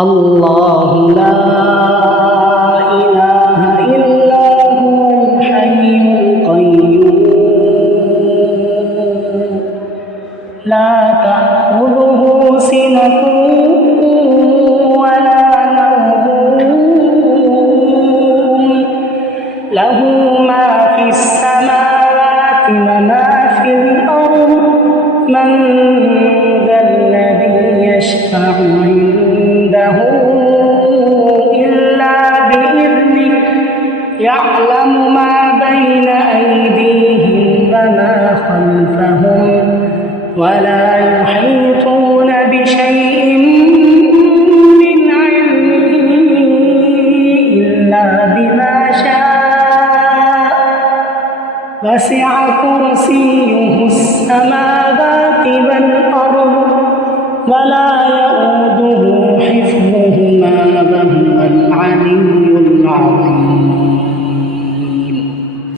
الله لا إله إلا هو الحي القيوم لا تأخذه سنة ولا نوم له ما في السماوات وما في الأرض من ذا الذي يشفع عنده إلا بإذنه يعلم ما بين أيديهم وما خلفهم ولا يحيطون بشيء من علمه إلا بما شاء وسع كرسيه السماوات والأرض ولا يؤوده حفظهما وهو العلي العظيم